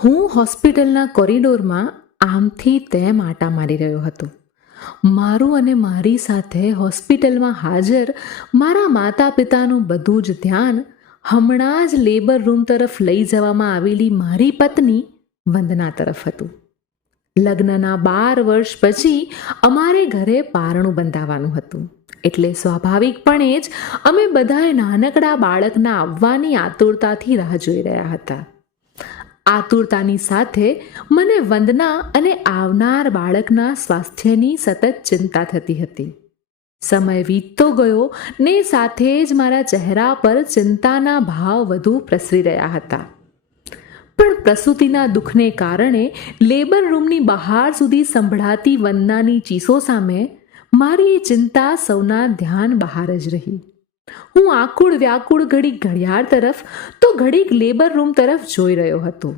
હું હોસ્પિટલના કોરિડોરમાં આમથી તેમ આટા મારી રહ્યો હતો. મારું અને મારી સાથે હોસ્પિટલમાં હાજર મારા માતા પિતાનું બધું જ ધ્યાન હમણાં જ લેબર રૂમ તરફ લઈ જવામાં આવેલી મારી પત્ની વંદના તરફ હતું. લગ્નના બાર વર્ષ પછી અમારે ઘરે પારણું બંધાવાનું હતું. એટલે સ્વાભાવિકપણે જ અમે બધાએ નાનકડા બાળકના આવવાની આતુરતાથી રાહ જોઈ રહ્યા હતા. આતુરતાની સાથે મને વંદના અને આવનાર બાળકના સ્વાસ્થ્યની સતત ચિંતા થતી હતી. સમય વીતતો ગયો ને સાથે જ મારા ચહેરા પર ચિંતાના ભાવ વધુ પ્રસરી રહ્યા હતા. પણ પ્રસૂતિના દુઃખને કારણે લેબર રૂમની બહાર સુધી સંભળાતી વંદનાની ચીસો સામે મારી એ ચિંતા સૌના ધ્યાન બહાર જ રહી. હું આકુળ વ્યાકુળ ઘડીક ઘડિયાળ તરફ, તો ઘડીક લેબર રૂમ તરફ જોઈ રહ્યો હતો.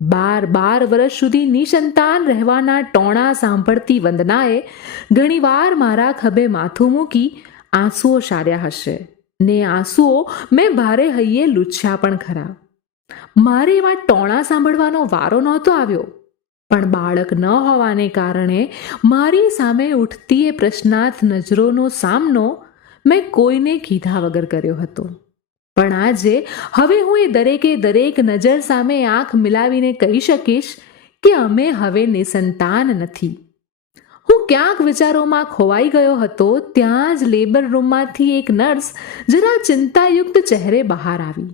બાર બાર વર્ષ સુધી નિસંતાન રહેવાના ટોણા સાંભળતી વંદનાએ ઘણીવાર મારા ખભે માથું મૂકી આંસુઓ સાર્યા હશે. ને આંસુઓ મેં ભારે હૈયે લૂછ્યા પણ ખરા. મારે એવા ટોણા સાંભળવાનો વારો નહોતો આવ્યો. પણ બાળક ન હોવાને કારણે મારી સામે ઉઠતી એ પ્રશ્નાર્થ નજરોનો સામનો મેં કોઈને કીધા વગર કર્યો હતો. પણ આજે હવે હું એ દરેકે દરેક નજર સામે આંખ મિલાવીને કહી શકીશ કે અમે હવે નિસંતાન નથી. હું ક્યાંક વિચારોમાં ખોવાઈ ગયો હતો ત્યાં જ લેબર રૂમમાંથી એક નર્સ જરા ચિંતાયુક્ત ચહેરે બહાર આવી.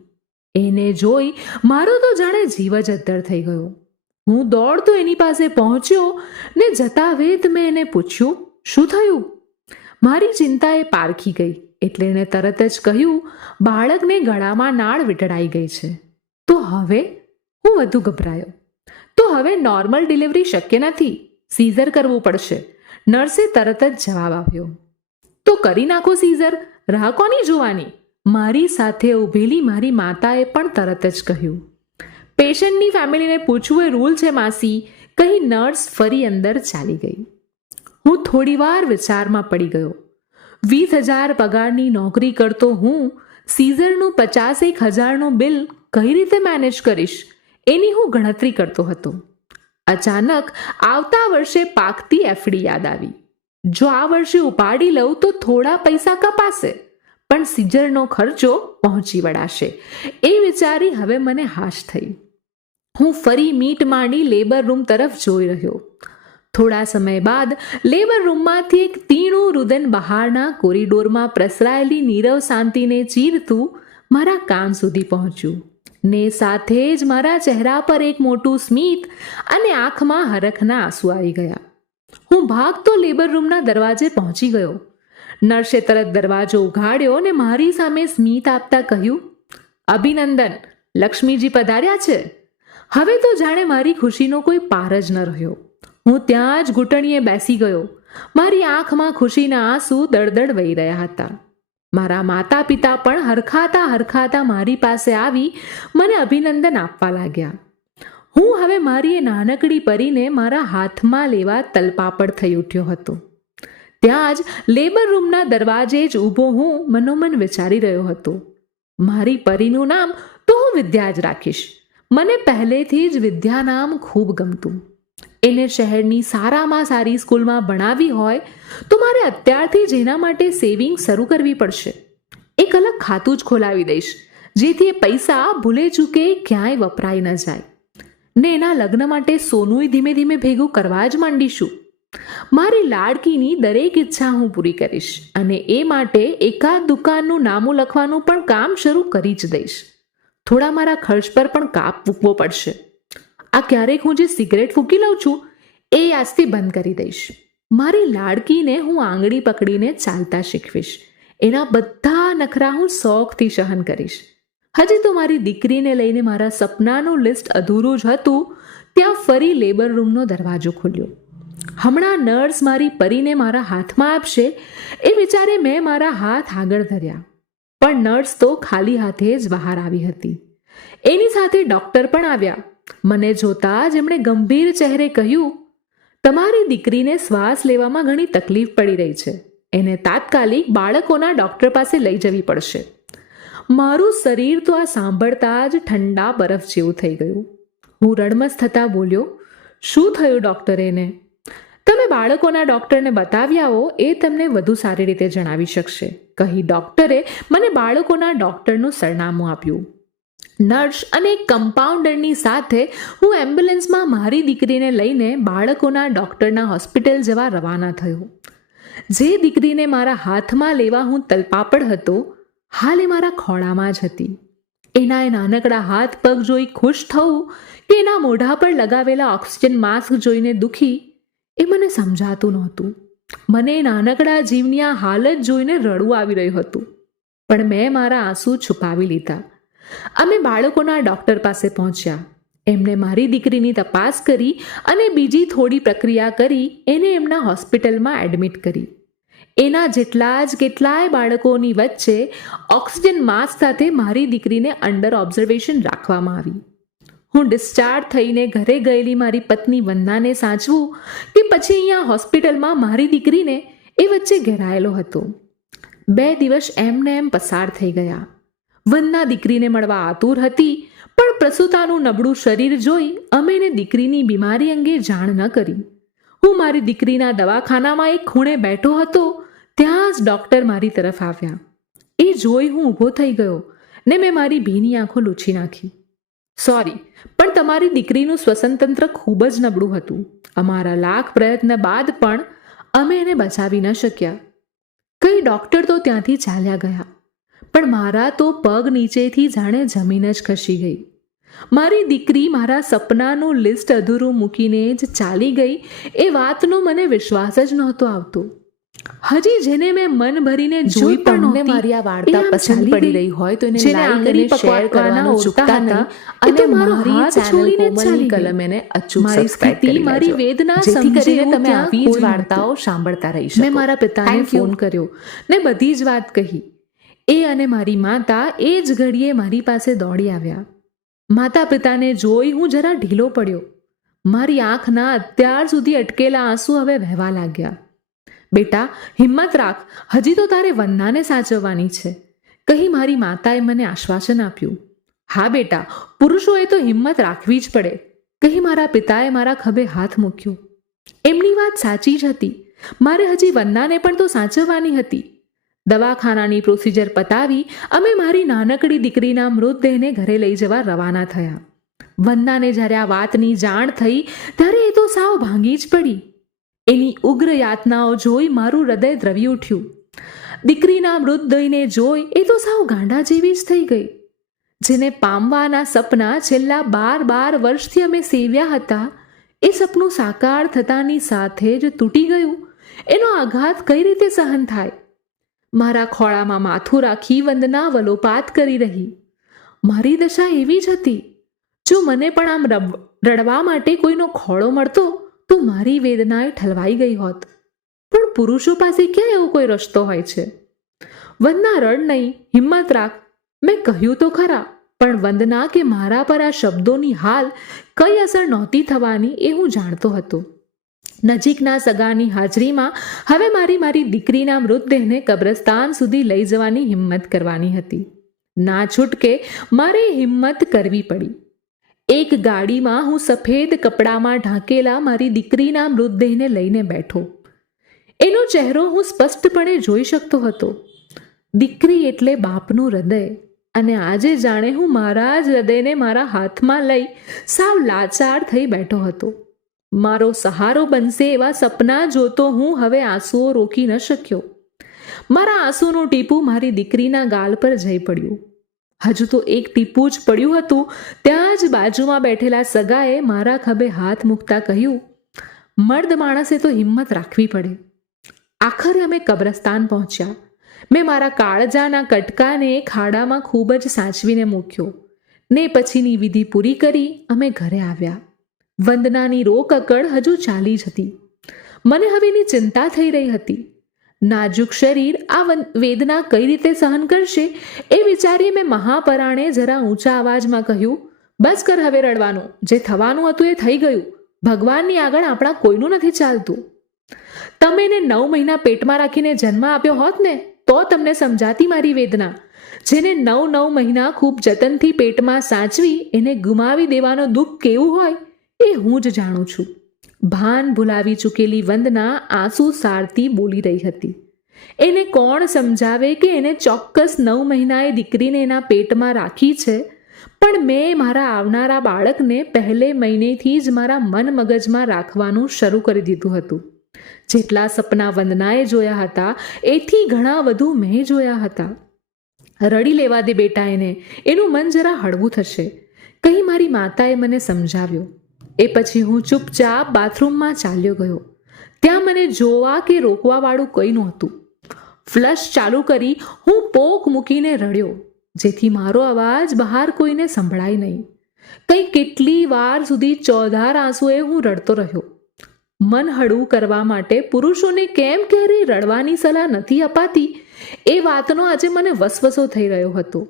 એને જોઈ મારો તો જાણે જીવ જ અદ્દર થઈ ગયો. હું દોડતો એની પાસે પહોંચ્યો ને જતા વેત મેં એને પૂછ્યું, શું થયું? મારી ચિંતા એ પારખી ગઈ એટલે એણે તરત જ કહ્યું, બાળકને ગળામાં નાળ વીંટળાઈ ગઈ છે. તો હવે? હું વધુ ગભરાયો. તો હવે નોર્મલ ડિલિવરી શક્ય નથી. સીઝર કરવું પડશે. નર્સે તરત જ જવાબ આપ્યો. તો કરી નાખો સીઝર. રાહ કોની જોવાની? મારી સાથે ઊભેલી મારી માતાએ પણ તરત જ કહ્યું. પેશન્ટની ફેમિલીને પૂછવું એ રૂલ છે, માસી. કહી નર્સ ફરી અંદર ચાલી ગઈ. હું થોડીવાર વિચારમાં પડી ગયો. વીસ હજાર પગારની નોકરી કરતો હું સીઝરનું પચાસેક હજારનું બિલ કઈ રીતે મેનેજ કરીશ, એની હું ગણતરી કરતો હતો. અચાનક આવતા વર્ષે પાકતી એફડી યાદ આવી. જો આ વર્ષે ઉપાડી લઉં તો થોડા પૈસા કપાશે, પણ સીઝરનો ખર્ચો પહોંચી વળાશે, એ વિચારી હવે મને હાશ થઈ. હું ફરી મીટ માંડી લેબર રૂમ તરફ જોઈ રહ્યો. થોડા સમય બાદ લેબર રૂમમાંથી એક તીણું રુદન બહારના કોરિડોરમાં પ્રસરાયેલી નીરવ શાંતિને ચીરતું મારા કાન સુધી પહોંચ્યું. ને સાથે જ મારા ચહેરા પર એક મોટું સ્મિત અને આંખમાં હરખના આંસુ આવી ગયા. હું ભાગતો લેબર રૂમના દરવાજે પહોંચી ગયો. નર્સે તરત દરવાજો ઉઘાડ્યો અને મારી સામે સ્મિત આપતા કહ્યું, અભિનંદન, લક્ષ્મીજી પધાર્યા છે. હવે તો જાણે મારી ખુશીનો કોઈ પાર જ ન રહ્યો. હું ત્યાં જ ઘૂંટણીએ બેસી ગયો. મારી આંખમાં ખુશીના આંસુ દળદળ વહી રહ્યા હતા. મારા માતા પિતા પણ હરખાતા હરખાતા મારી પાસે આવી મને અભિનંદન આપવા લાગ્યા. હું હવે મારી એ નાનકડી પરીને મારા હાથમાં લેવા તલપાપડ થઈ ઉઠ્યો હતો. ત્યાં જ લેબર રૂમના દરવાજે જ ઊભો હું મનોમન વિચારી રહ્યો હતો. મારી પરીનું નામ તો હું વિદ્યા જ રાખીશ. મને પહેલેથી જ વિદ્યા નામ ખૂબ ગમતું. એને શહેરની સારામાં સારી સ્કૂલમાં ભણાવી હોય, તો મારે અત્યારથી જ એના માટે સેવિંગ શરૂ કરવી પડશે. એક અલગ ખાતું જ ખોલાવી દઈશ, જેથી એ પૈસા ભૂલે ચૂકે ક્યાંય વપરાઈ ન જાય. ને એના લગ્ન માટે સોનુંય ધીમે ધીમે ભેગું કરવા જ માંડીશું. મારી લાડકીની દરેક ઈચ્છા હું પૂરી કરીશ અને એ માટે એકાદ દુકાનનું નામું લખવાનું પણ કામ શરૂ કરી જ દઈશ. થોડા મારા ખર્ચ પર પણ કાપ મૂકવો પડશે. આ ક્યારેક હું જે સિગરેટ ફૂંકી લઉં છું, એ આજથી બંધ કરી દઈશ. મારી લાડકીને હું આંગળી પકડીને ચાલતા શીખવીશ. એના બધા નખરા હું શોખથી સહન કરીશ. હજી તો મારી દીકરીને લઈને મારા સપનાનું લિસ્ટ અધૂરું જ હતું, ત્યાં ફરી લેબર રૂમનો દરવાજો ખુલ્યો. હમણાં નર્સ મારી પરીને મારા હાથમાં આપશે, એ વિચારે મેં મારા હાથ આગળ ધર્યા. પણ નર્સ તો ખાલી હાથે જ બહાર આવી હતી. એની સાથે ડૉક્ટર પણ આવ્યા. મને જોતા જ એમણે ગંભીર ચહેરે કહ્યું, તમારી દીકરીને શ્વાસ લેવામાં ઘણી તકલીફ પડી રહી છે. એને તાત્કાલિક બાળકોના ડૉક્ટર પાસે લઈ જવી પડશે. મારું શરીર તો આ સાંભળતા જ ઠંડા બરફ જેવું થઈ ગયું. હું રડમસ થતાં બોલ્યો, શું થયું ડૉક્ટર એને? તમે બાળકોના ડૉક્ટરને બતાવ્યા હો એ તમને વધુ સારી રીતે જણાવી શકશે. કહી ડૉક્ટરે મને બાળકોના ડૉક્ટરનું સરનામું આપ્યું. નર્સ અને કમ્પાઉન્ડરની સાથે હું એમ્બ્યુલન્સમાં મારી દીકરીને લઈને બાળકોના ડૉક્ટરના હોસ્પિટલ જવા રવાના થયો. જે દીકરીને મારા હાથમાં લેવા હું તલપાપડ હતો, હાલ એ મારા ખોળામાં જ હતી. એના એ નાનકડા હાથ પગ જોઈ ખુશ થવું કે એના મોઢા પર લગાવેલા ઓક્સિજન માસ્ક જોઈને દુખી, એ મને સમજાતું નહોતું. મને નાનકડા જીવની આ હાલત જોઈને રડવું આવી રહ્યું હતું. પણ મેં મારા આંસુ છુપાવી લીધા. અમે બાળકોના ડૉક્ટર પાસે પહોંચ્યા. એમણે મારી દીકરીની તપાસ કરી અને બીજી થોડી પ્રક્રિયા કરી એને એમના હોસ્પિટલમાં એડમિટ કરી. એના જેટલા જ કેટલાય બાળકોની વચ્ચે ઓક્સિજન માસ્ક સાથે મારી દીકરીને અંડર ઓબ્ઝર્વેશન રાખવામાં આવી. હું ડિસ્ચાર્જ થઈને ઘરે ગયેલી મારી પત્ની વંદાને સાચવું કે પછી અહીંયા હોસ્પિટલમાં મારી દીકરીને એ વચ્ચે ઘેરાયેલો હતો. બે દિવસ એમને એમ પસાર થઈ ગયા. વંદના દીકરીને મળવા આતુર હતી, પણ પ્રસૂતાનું નબળું શરીર જોઈ અમે એને દીકરીની બીમારી અંગે જાણ ન કરી. હું મારી દીકરીના દવાખાનામાં એક ખૂણે બેઠો હતો, ત્યાં જ ડૉક્ટર મારી તરફ આવ્યા. એ જોઈ હું ઊભો થઈ ગયો, ને મેં મારી ભીની આંખો લૂછી નાખી. સોરી, પણ તમારી દીકરીનું શ્વસનતંત્ર ખૂબ જ નબળું હતું. અમારા લાખ પ્રયત્ન બાદ પણ અમે એને બચાવી ન શક્યા. કઈ ડૉક્ટર તો ત્યાંથી ચાલ્યા ગયા. પણ મારા તો પગ નીચેથી જાણે જમીન જ ખસી ગઈ. મારી દીકરી મારા સપનાનું લિસ્ટ અધૂરું મૂકીને જ ચાલી ગઈ એ વાતનો મને વિશ્વાસ જ નહોતો આવતો. હજી જેને મેં મન ભરીને જોઈ પણ નહોતી, મારી આ વાર્તા પસંદ પડી રહી હોય તો એને લાઈક અને શેર કરવાનો ચૂકતા હતા, નહીં. અને મારો હાથ છોડીને ચાલી કલમ એને અચૂક મારી સ્થિતિ, મારી વેદના સમજે તમે આવી જ વાર્તાઓ સાંભળતા રહી શકો. મેં મારા પિતાને ફોન કર્યો ને બધી જ વાત કહી. એ અને મારી માતા એ જ ઘડીએ મારી પાસે દોડી આવ્યા. માતા પિતાને જોઈ હું જરા ઢીલો પડ્યો. મારી આંખના અત્યાર સુધી અટકેલા આંસુ હવે વહેવા લાગ્યા. બેટા, હિંમત રાખ, હજી તો તારે વંદાને સાચવવાની છે કહી મારી માતાએ મને આશ્વાસન આપ્યું. હા બેટા, પુરુષોએ તો હિંમત રાખવી જ પડે કહી મારા પિતાએ મારા ખભે હાથ મૂક્યો. એમની વાત સાચી જ હતી. મારે હજી વંદાને પણ તો સાચવવાની હતી. દવાખાનાની પ્રોસિજર પતાવી અમે મારી નાનકડી દીકરીના મૃતદેહને ઘરે લઈ જવા રવાના થયા. વંદાને જ્યારે આ વાતની જાણ થઈ, ત્યારે એ તો સાવ ભાંગી જ પડી. એની ઉગ્ર યાતનાઓ જોઈ મારું હૃદય દ્રવી ઉઠ્યું. દીકરીના મૃતદેહને જોઈ એ તો સાવ ગાંડા જેવી જ થઈ ગઈ. જેને પામવાના સપના છેલ્લા બાર બાર વર્ષથી અમે સેવ્યા હતા, એ સપનું સાકાર થતાની સાથે જ તૂટી ગયું. એનો આઘાત કઈ રીતે સહન થાય? મારા ખોળામાં માથું રાખી વંદના વલોપાત કરી રહી. મારી દશા એવી જ હતી. જો મને પણ આમ રડવા માટે કોઈનો ખોળો મળતો, તો મારી વેદનાએ ઠલવાઈ ગઈ હોત. પણ પુરુષો પાસે ક્યાં એવો કોઈ રસ્તો હોય છે? વંદના રડ નહીં, હિંમત રાખ. મેં કહ્યું તો ખરા, પણ વંદના કે મારા પર આ શબ્દોની હાલ કઈ અસર નહોતી થવાની એ હું જાણતો હતો. નજીકના સગાની હાજરીમાં હવે મારી મારી દીકરીના મૃતદેહને કબ્રસ્તાન સુધી લઈ જવાની હિંમત કરવાની હતી. ના છૂટકે મારે હિંમત કરવી પડી. એક ગાડીમાં હું સફેદ કપડામાં ઢાંકેલા મારી દીકરીના મૃતદેહને લઈને બેઠો. એનો ચહેરો હું સ્પષ્ટપણે જોઈ શકતો હતો. દીકરી એટલે બાપનું હૃદય અને આજે જાણે હું મારા જ હૃદયને મારા હાથમાં લઈ સાવ લાચાર થઈ બેઠો હતો. મારો સહારો બનશે એવા સપના જોતો હું હવે આંસુઓ રોકી ન શક્યો. મારા આંસુનું ટીપું મારી દીકરીના ગાલ પર જઈ પડ્યું. હજુ તો એક ટીપું જ પડ્યું હતું. ત્યાં જ બાજુમાં બેઠેલા સગાએ મારા ખભે હાથ મૂકતા કહ્યું, મર્દ માણસે તો હિંમત રાખવી પડે. આખરે અમે કબ્રસ્તાન પહોંચ્યા. મેં મારા કાળજાના કટકાને ખાડામાં ખૂબ જ સાચવીને મૂક્યો. ને પછીની વિધિ પૂરી કરી અમે ઘરે આવ્યા. વંદનાની રોકકડ હજુ ચાલી જ હતી. મને હવે એની ચિંતા થઈ રહી હતી. નાજુક શરીર આ વેદના કઈ રીતે સહન કરશે એ વિચારી મેં મહાપરાણે જરા ઊંચા અવાજમાં કહ્યું, બસ કર હવે રડવાનું. જે થવાનું હતું એ થઈ ગયું. ભગવાનની આગળ આપણા કોઈનું નથી ચાલતું. તમે એને નવ મહિના પેટમાં રાખીને જન્મ આપ્યો હોત ને, તો તમને સમજાતી મારી વેદના. જેને નવ નવ મહિના ખૂબ જતનથી પેટમાં સાચવી, એને ગુમાવી દેવાનો દુઃખ કેવું હોય? એ હું જ જાણું છું. ભાન ભૂલાવી ચૂકેલી વંદના આંસુ સારતી બોલી રહી હતી. એને કોણ સમજાવે કે એને ચોક્કસ નવ મહિનાએ દીકરીને એના પેટમાં રાખી છે? પણ મેં મારા આવનારા બાળકને પહેલે મહિનેથી જ મારા મન મગજમાં રાખવાનું શરૂ કરી દીધું હતું. જેટલા સપના વંદનાએ જોયા હતા, એથી ઘણા વધુ મેં જોયા હતા. રડી લેવા દે બેટા એને, એનું મન જરા હળવું થશે. કંઈ મારી માતાએ મને સમજાવ્યો. એ પછી હું ચૂપચાપ બાથરૂમમાં ચાલ્યો ગયો. ત્યાં મને જોવા કે રોકવાવાળું કંઈ નહોતું. ફ્લશ ચાલુ કરી હું પોક મૂકીને રડ્યો, જેથી મારો અવાજ બહાર કોઈને સંભળાય નહીં. કંઈ કેટલી વાર સુધી ચોધાર આંસુએ હું રડતો રહ્યો. મન હળવું કરવા માટે પુરુષોને કેમ ક્યારેય રડવાની સલાહ નથી અપાતી? એ વાતનો આજે મને વસવસો થઈ રહ્યો હતો.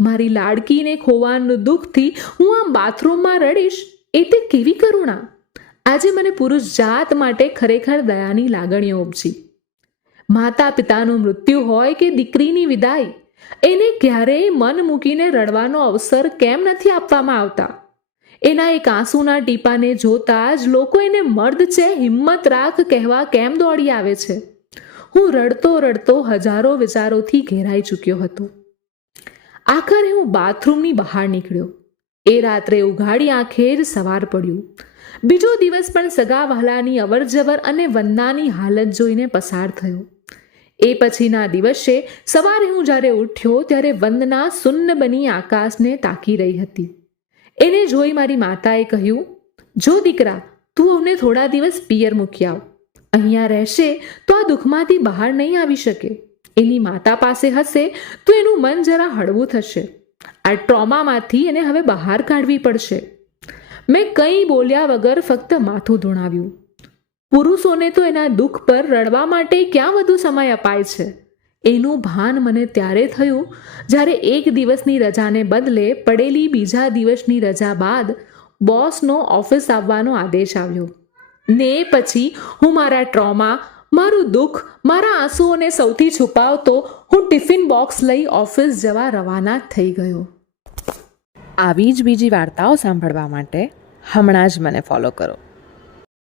મારી લાડકીને ખોવાનું દુઃખથી હું આમ બાથરૂમમાં રડીશ? એ તે કેવી કરુણા? આજે મને પુરુષ જાત માટે ખરેખર દયાની લાગણીઓ ઉપજી. માતા પિતાનું મૃત્યુ હોય કે દીકરીની વિદાય, એને ક્યારેય મન મૂકીને રડવાનો અવસર કેમ નથી આપવામાં આવતા? એના એક આંસુના ટીપાને જોતા જ લોકો એને મર્દ છે હિંમત રાખ કહેવા કેમ દોડી આવે છે? હું રડતો રડતો હજારો વિચારોથી ઘેરાઈ ચૂક્યો હતો. આખરે હું બાથરૂમની બહાર નીકળ્યો. એ રાત્રે ઉઘાડી આંખેર સવાર પડ્યું. બીજો દિવસ પણ સગા વહાલાની અવરજવર અને વંદાની હાલત જોઈને પસાર થયો. એ પછીના દિવસે સવારે હું જ્યારે ઉઠ્યો ત્યારે વંદના સુન્ન બની આકાશને તાકી રહી હતી. એને જોઈ મારી માતાએ કહ્યું, જો દીકરા, તું અમને થોડા દિવસ પિયર મૂકી આવ. અહીંયા રહેશે તો આ દુઃખમાંથી બહાર નહીં આવી શકે. એની માતા પાસે હશે તો એનું મન જરા હળવું થશે. આ ટ્રોમામાંથી એને હવે બહાર કાઢવી પડશે. મેં કંઈ બોલ્યા વગર ફક્ત માથું ધૂણાવ્યું. પુરુષોને તો એના દુઃખ પર રડવા માટે ક્યાં વધુ સમય અપાય છે? એનું ભાન મને ત્યારે થયું જ્યારે એક દિવસની રજાને બદલે પડેલી બીજા દિવસની રજા બાદ બોસનો ઓફિસ આવવાનો આદેશ આવ્યો. ને પછી હું મારા ટ્રોમા, મારું દુઃખ, મારા આંસુઓને સૌથી છુપાવતો હું ટિફિન બોક્સ લઈ ઓફિસ જવા રવાના થઈ ગયો. આવી જ બીજી વાર્તાઓ સાંભળવા માટે હમણાં જ મને ફોલો કરો.